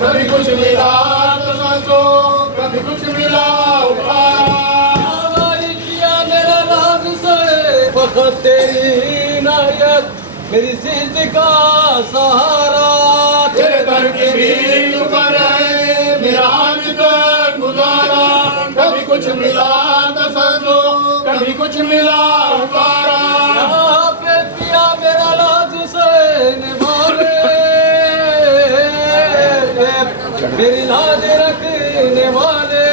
कभी कुछ मिला तो संतो, कभी कुछ मिला किया मेरा राज से फकत तेरी इनायत मेरी जिंदगी का सहारा तेरे दर की भीड़ पर है मेरा आज तक गुजारा कभी कुछ मिला तो संतो, कभी कुछ मिला उतारा किया मेरा राज से निभाने मेरी लाज रखने वाले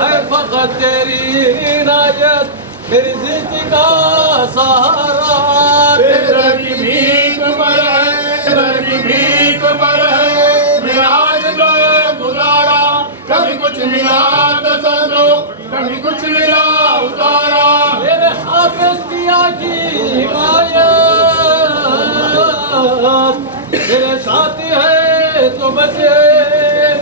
है फकत तेरी इनायत मेरी जिंदगी का सहारा तेरे की भीख पर है तेरे की भीख पर है मेरा आज का गुजारा कभी कुछ मिला तो संतो, कभी कुछ मिला उतारा मेरे हाफिज पिया की हिमायत मेरे साथी है तो बचे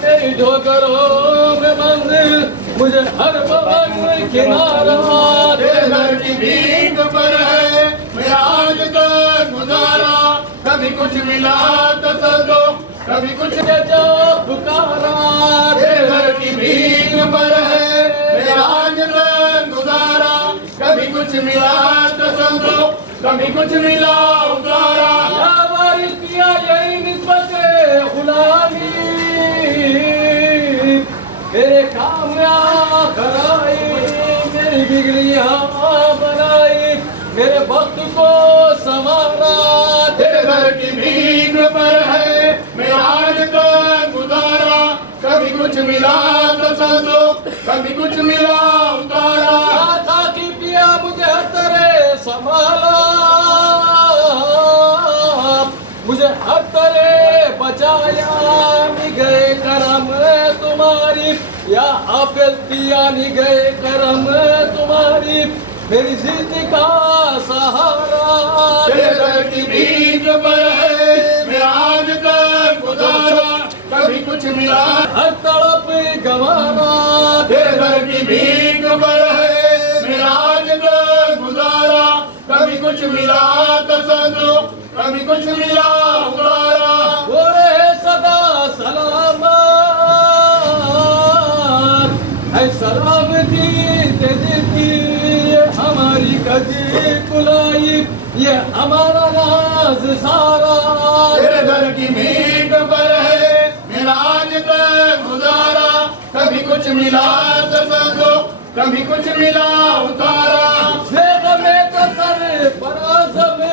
मेरी ठोकरों में मंजिल मुझे हर पवन किनारा घर की भीख पर है मेरा आज तक गुजारा कभी कुछ मिला तो संतो, कभी कुछ जो पुकारा घर की भीख पर है मेरा आज तक गुजारा कभी कुछ मिला तो संतो, कभी कुछ मिला उतारा किया यही निस्बत गुलामी मेरे कामयाब कराई मेरी बिगड़ियां बनाई मेरे वक्त को संवारा तेरे घर की भीख पर है मेरा आज तक गुजारा कभी कुछ मिला तो संतो, कभी कुछ मिला उतारा ताकि पिया मुझे हर तरह संभाला मुझे हर तरह बचाया निगए करम तुम्हारी या हाफिज पिया निगए करम तुम्हारी मेरी जिंदगी का सहारा तेरे की भीख पर है मेरा आज तक गुजारा कभी कुछ मिला हर तड़प गंवारा तेरे की भीख पर है मेरा आज तक गुजारा कभी कुछ मिला तो संतो, कभी कुछ मिला उतारा वो रहे सदा सलामत है सलामती देती ये हमारी कदी कुलाई ये हमारा नाज सारा तेरे दर की भीख पर है मेरा आज तक गुजारा कभी कुछ मिला तो संतो, कभी कुछ मिला उतारा में तो सर पराज़म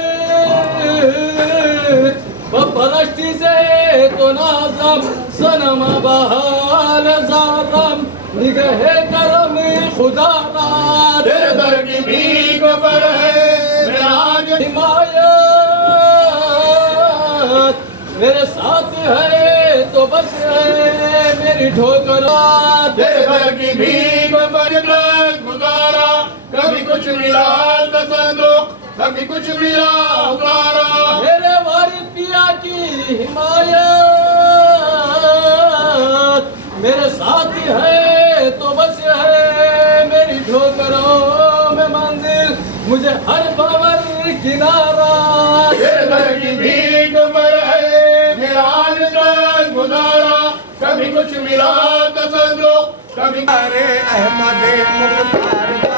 परस्ती से तो नाज़म सनम बहाल ज़ालम निगहे करम खुदा तेरे दर की भीख पर है मेरा आज हिमायत मेरे साथ है तो बस है मेरी ठोकरा तेरे घर की भीख पर गुजारा कभी कुछ मिला तो संतो, कभी कुछ मिला उतारा मेरे वारिस पिया की हिमायत मेरे साथी है तो बस है मेरी ठोकरों में मंजिल मुझे हर पवन किनारा तेरे घर की भीख पर है मेरा आज तक गुजारा कभी कुछ मिला तो संतो, कभी अरे अहमद मुख्तार का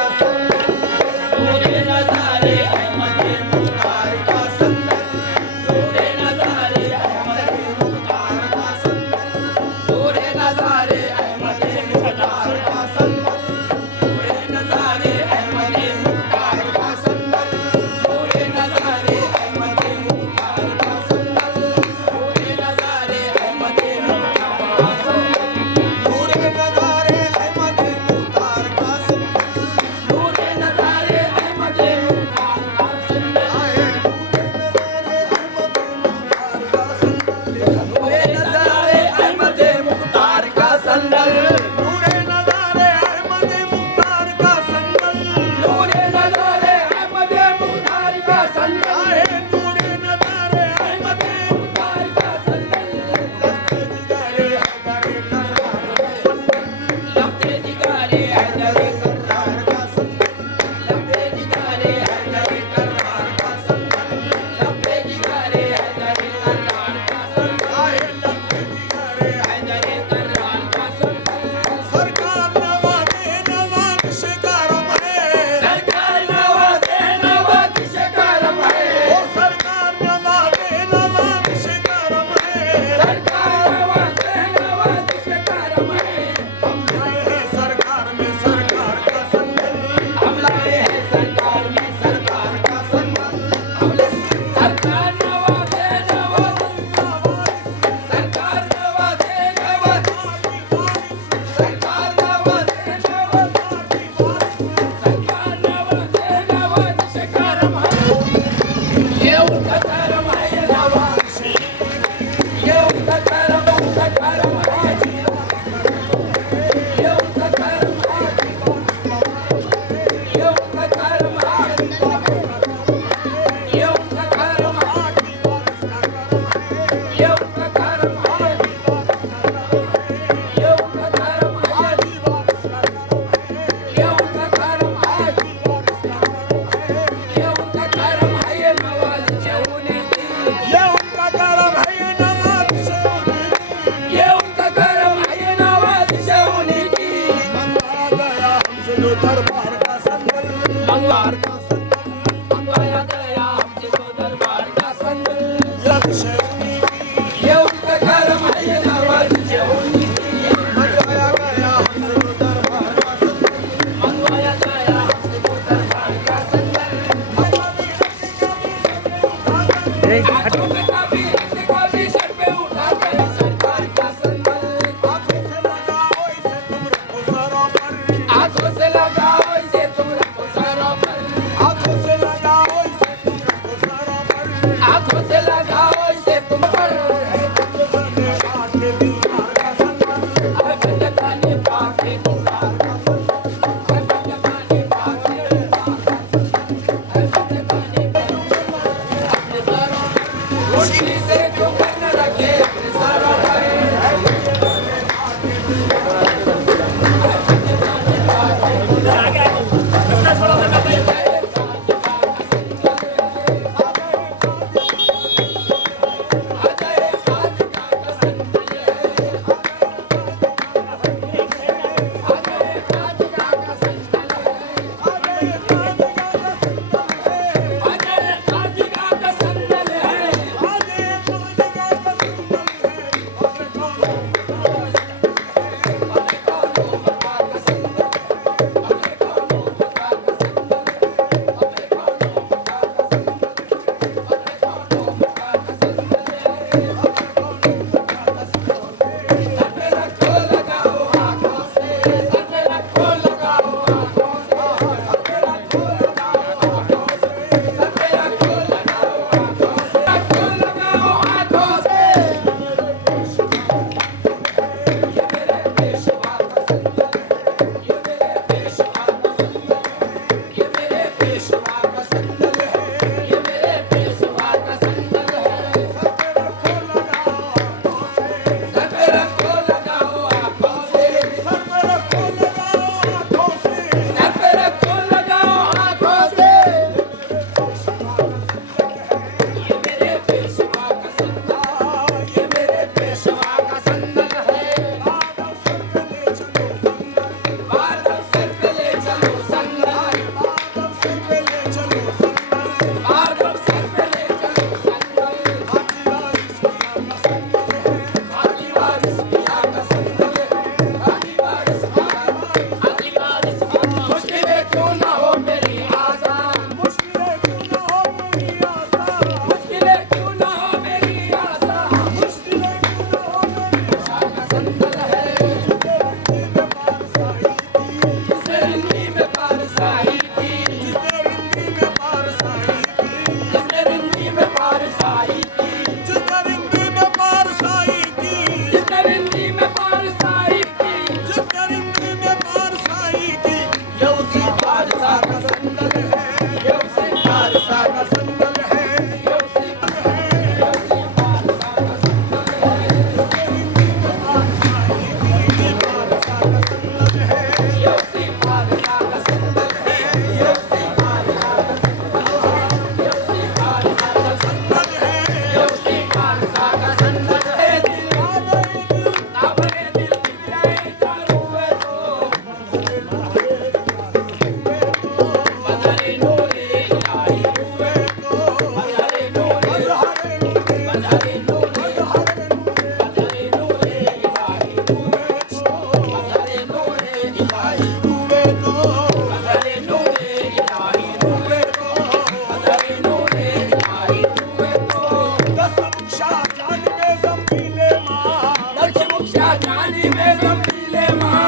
जानी में रंगीले माँ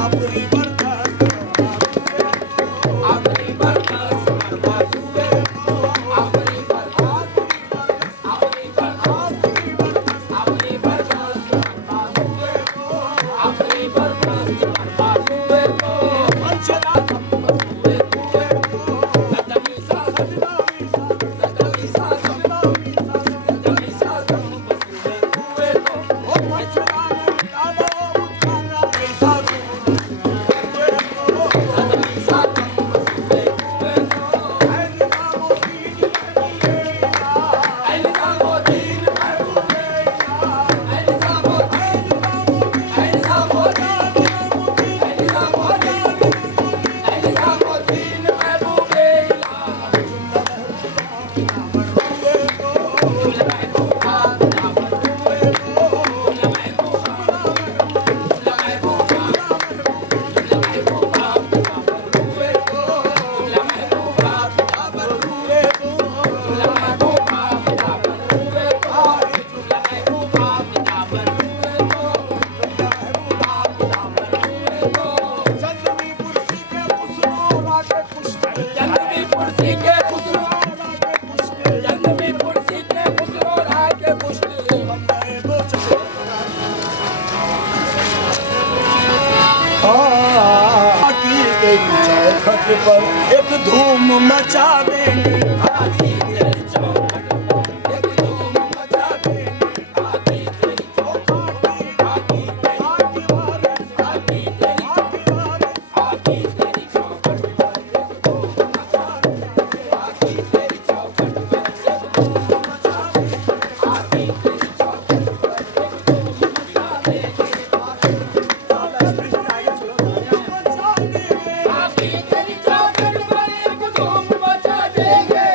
आपरी बर्दाश्त अपनी बर्दाश्त बर्बादुए अपनी बर्दाश्त अपनी बर्दाश्त अपनी बर्दाश्त बर्बादुए अपनी बर्दाश्त बर्बादुए को पंचदा बर्बादुए को कदमी सा कदमी सा कदमी सा बर्बादुए को ओ पंचदा दादा उठाना ऐसा कदमी सा बर्बादुए को ऐसा वो दिन ऐसा वो ऐसा वो ऐसा वो ऐसा वो दिन महबूबेला चंदनी कुर्सी के खुसरो राके पुष्ट जन्मी पुरसी के खुसरो राके पुष्ट जन्मी पुरसी के खुसरो राके पुष्ट बंदाए दो चक्कर की एक चौखट पर एक धूम मचा देंगे आदि तेरी चौखट एक धूम मचा दे आदि तेरी चौखट आदि तेरी आदि तेरी आदि तेरी चौखट एक धूम मचा दे आदि तेरी चौखट एक धूम मचा दे आदि तेरी चौखट एक धूम मचा दे आदि तेरी चौखट पर एक धूम मचा देंगे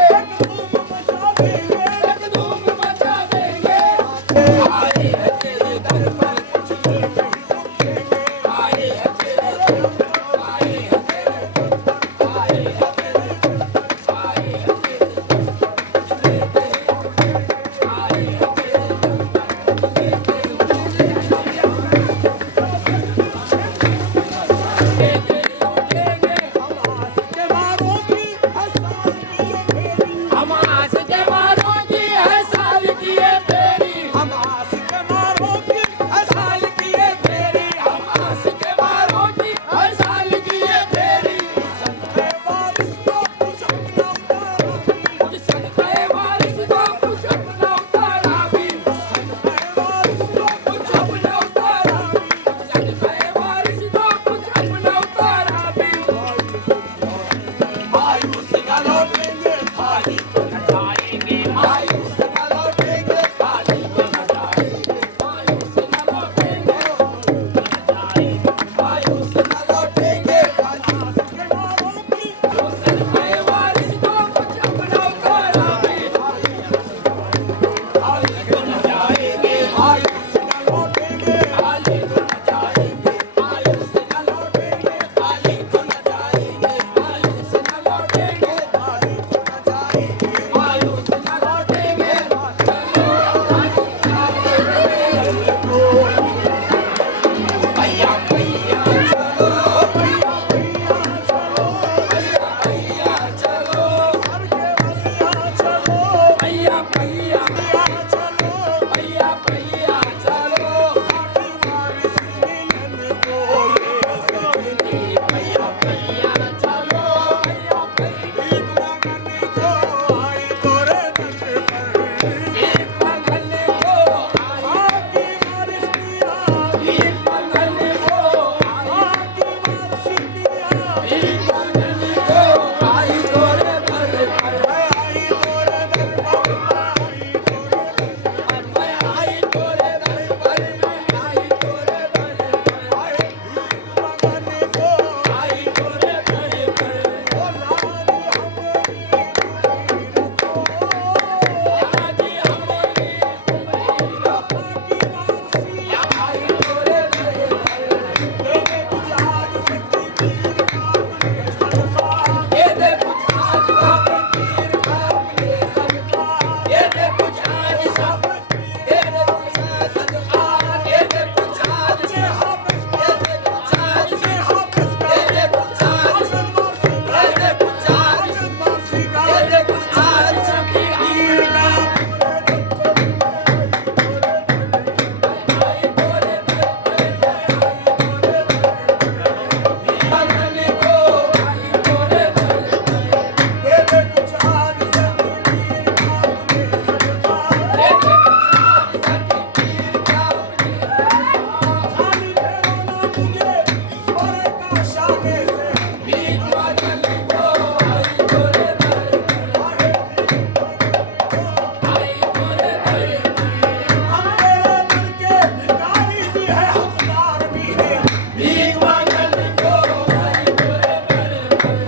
हकदार भी है भीख मांगन को आई तोरे दर पर,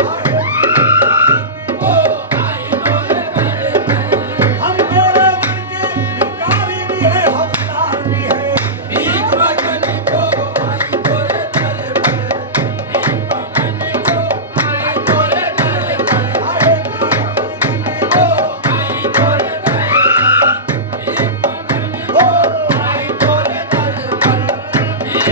ओ आई तोरे दर पर। हम तेरे दर के भिखारी भी है हकदार भी है भीख मांगन को आई तोरे दर पर, भीख मांगन को आई तोरे दर पर, आए ओ आई तोरे दर पर। भीख मांगन को आई तोरे दर पर, भीख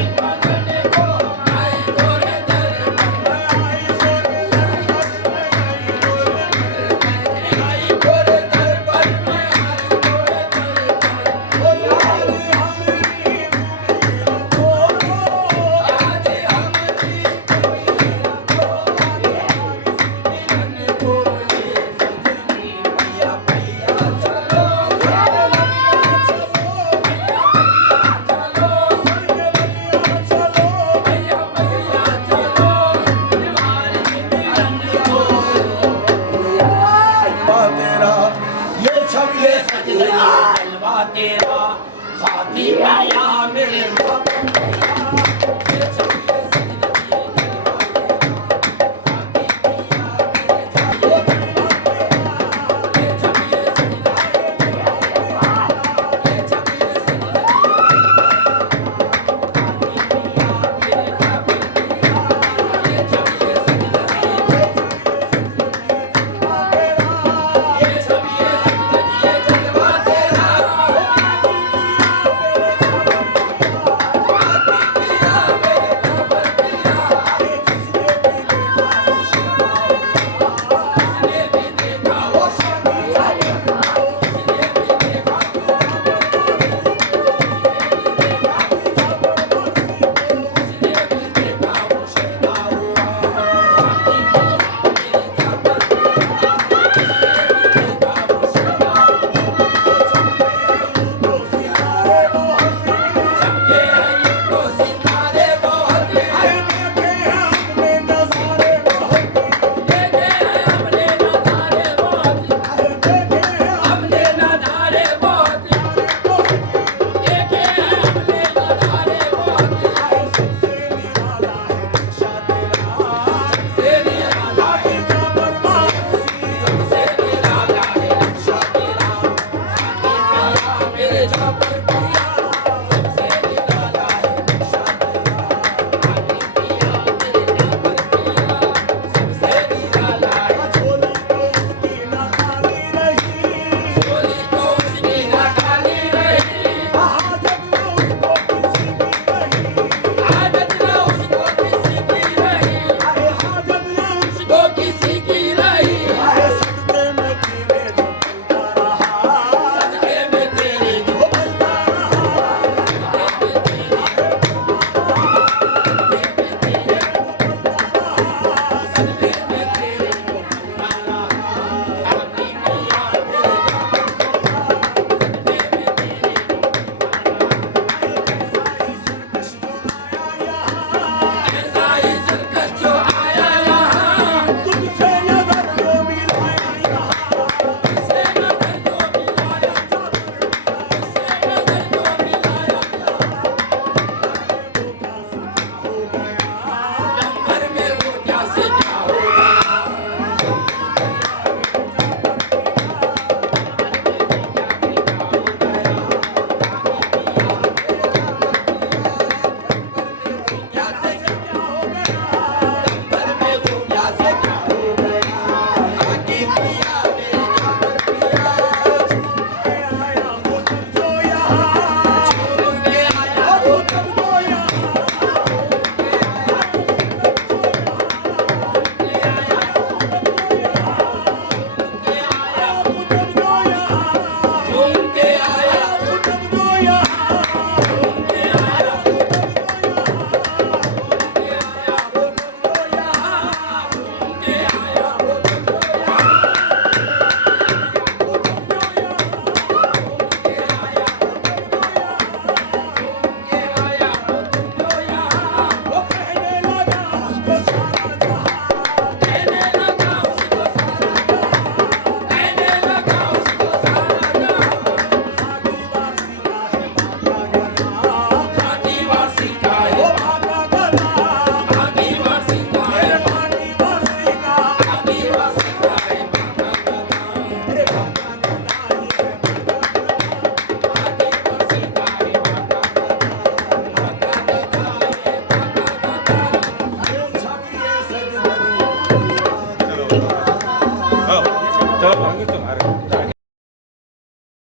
तेरी